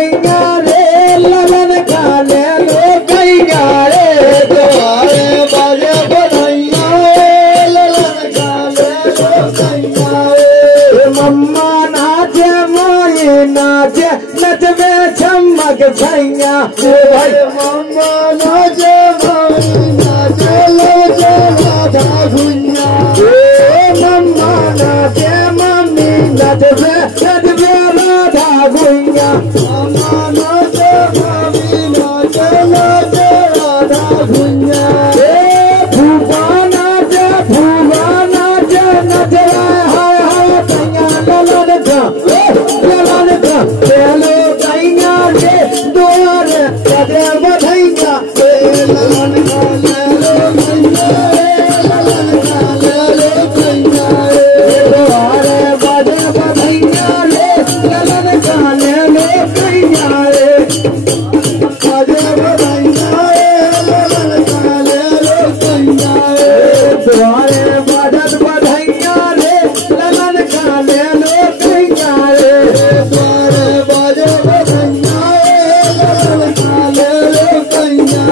बधाइयां रे ललन का ले लो कैया रे द्वारे बाजे बधाइयां ललन का ले लो कैया रे मम्मा नाचे मोई नाचे नचवे चमक छैया भाई मम्मा नाचे मोई नाचे लगे राधा भुइया मम्मा नाचे मम्मी नचवे नचवे राधा भुइया मम्मा नाचे मम्मी नाचे लगे राधा भुइया फूफा नाचे नच रहा है कैया ललन का चलो कैया रे द्वार बजे बधाइयां ललन का ले लो कैया ललन का ले लो कैया द्वार बजे बधाइयां रे ललन का ले लो कैया बजे बधाइयां ललन का ले लो कैया द्वार बजत बधाइयां रे ललन का ले लो कैया द्वार बजे बधाइयां ललन का ले लो कैया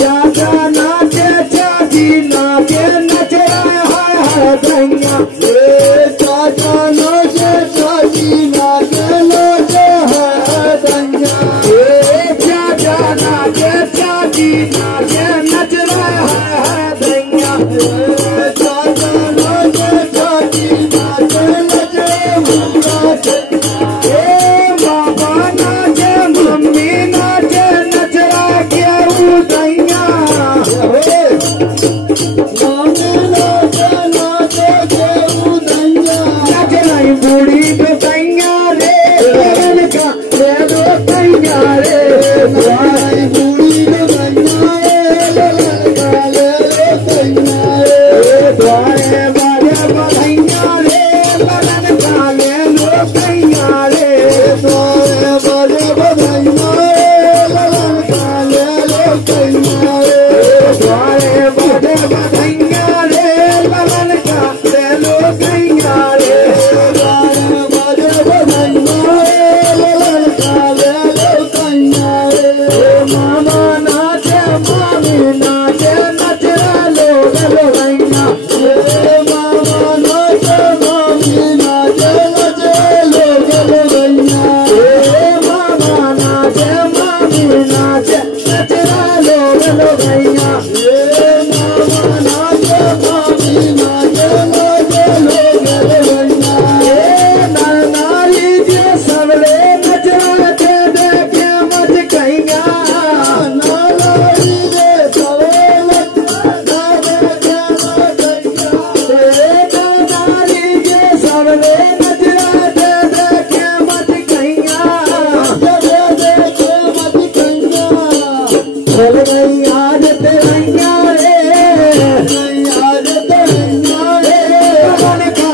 चाचा नाचे चाची नाचे नच रहे हाय कैया चाचा नाचे चाची नाचे नच है कैया चाचा नाचे चाची नाचे नच रहे हाय कैया चाचा नाचे चाची नाचे नच बाबा नाचे मम्मी नाचे नच रहा क्या कैया बूढ़ी तो कैया रे ललन का ले लो कैया रे बूढ़ी तो कैया ललन का ले लो कैया द्वारे बाजे बधाइयां रे ललन का ले लो कैया द्वारे बाजे बधाइयां ललन का ले लो कैया द्वारे बाजे बधाइयां रे ललन का ले लो कैया मामा नाचे मामी नाचे नच लो गैया मामा नाचे मामी नाचे नच लो गैया मामा नाचे मामी नाचे नच लो गैया मामा नाचे मामी नाचे नच लो गैया नारी जे सबले नचते देखे मच कैया चल गई आज तेरैया रे आज तेरैया रे ललन का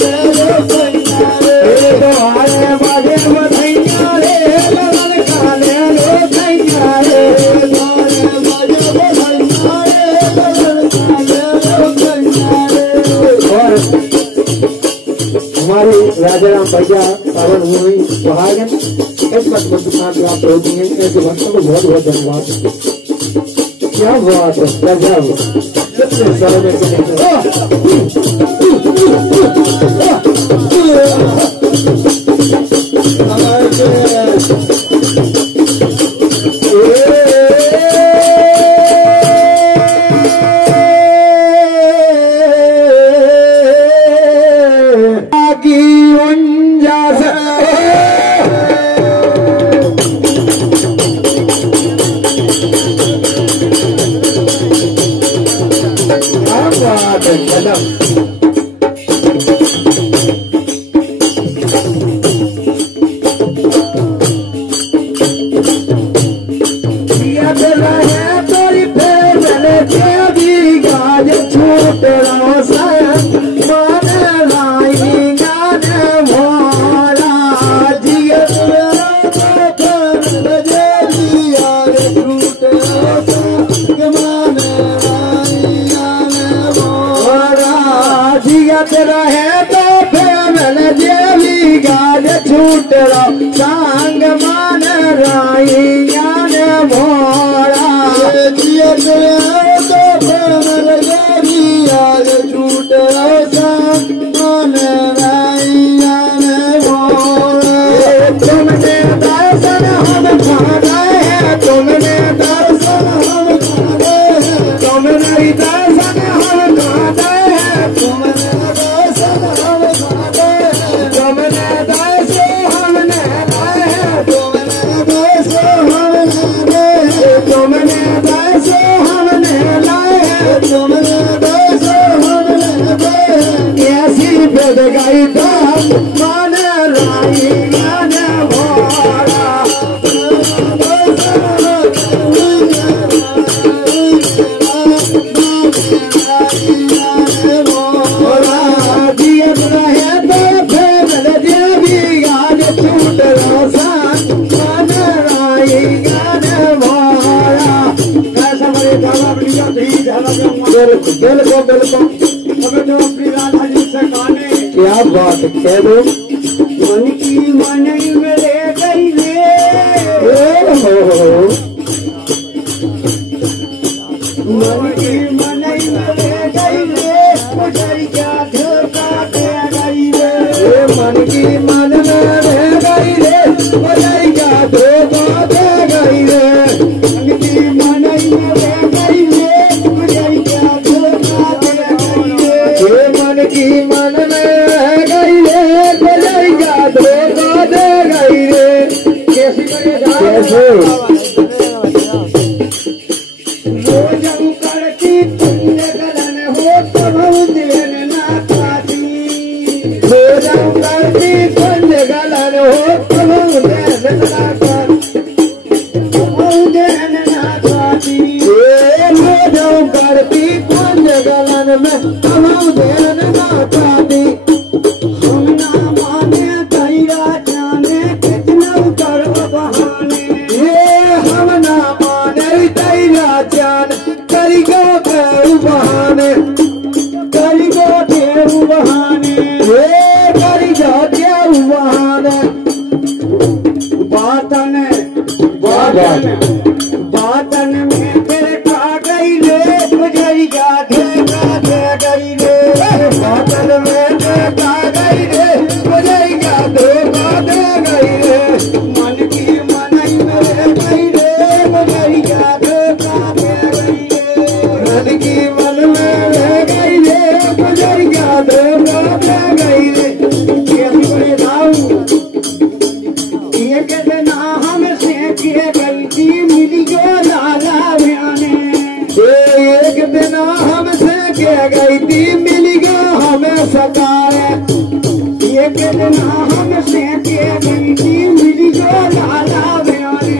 ले लो कैया रे द्वारे बाजे बधाइयां रे ललन का ले लो कैया द्वारे बाजे बधाइयां रे ललन का ले लो कैया और हमारे राजाराम भैया पावन भूमि सुहागन इस मत दुकान पे आप होती हैं ऐसे भक्तों को बहुत बहुत धन्यवाद क्या बात है गजब कितने सालों में बस रहे तो फेमल देवी गाज छूट रो सांग मान राइया ने मोरा जियत रहे तो फेमल देवी गाज छूट रो सांग मान राइया ने मोरा तुमने दर्शन हम खाना है तुमने दर्शन हम खाना है तुमने दर्शन हम खाना है तुमने दर्शन हम खाना है तुमने दर्शन हमने लाए तुमने दर्शन हमने तुमने दर्शन हमने लाए तुमने दर्शन हमने कैसी भेद गई तो मान राई मान भोरा बिल्कुल बिल्कुल अगर जो अपनी राधा जी से गाने क्या बात कह दो मन की मन मेरे गई रे मन की मन मेरे गई रे मुझे क्या धोखा दे गई रे मन की मन मेरे गई रे मुझे क्या धोखा दे गई रे मन की मन मेरे गई रे मुझे क्या धोखा दे गई रे मन की मन में रह गई रे मुझे क्या धोखा दे गई रे कैसे रोजम करती पुण्य गलन हो तब देन ना पाती रोजम करती पुण्य गलन हो तब देन ना पाती रोजम करती पुण्य गलन में तब देन ना पाती हम ना माने तैया जाने कितना करो बहाने हम ना माने तैया जान करिगो देव बहाने करिगो देव बहाने करिगो देव बहाने बातन बातन में तेरे खा गई रे गुजरिया धोखा दे गई रे बातन में तेरे खा गई रे गुजरिया धोखा दे गई रे मन की मन मेरे गई रे गुजरिया धोखा दे गई रे मन की मन में रह गई रे गुजरिया धोखा दे गई रे कैसे बताऊं एक दिन हमसे किए गई थी मिली जो लाला बयाने एक दिन हमसे किए गई थी मिली गो हमें सताए एक दिन हमसे किए गई थी मिली जो लाला बयाने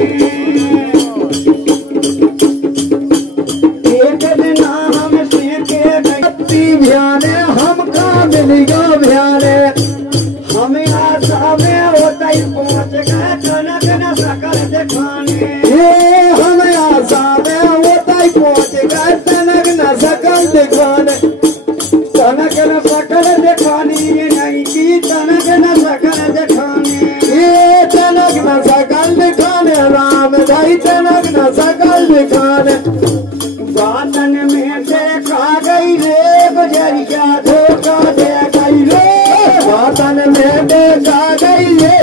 एक दिन हमसे किए गई भयाने हमका मिली गो भयाने हमें आशा में होता ही पहुँच गए कनक न सकल दिखाने हमें आशा में होता ही पहुँच गए कनक न सकल दिखाने कनक न सकल दिखानी ये नहीं की कनक न सकल दिखाने ये कनक न सकल दिखाने राम भाई कनक न सकल दिखाने बातन में देखा गई रे गुजरिया धोखा दे गई रे बातन में देखा गई रे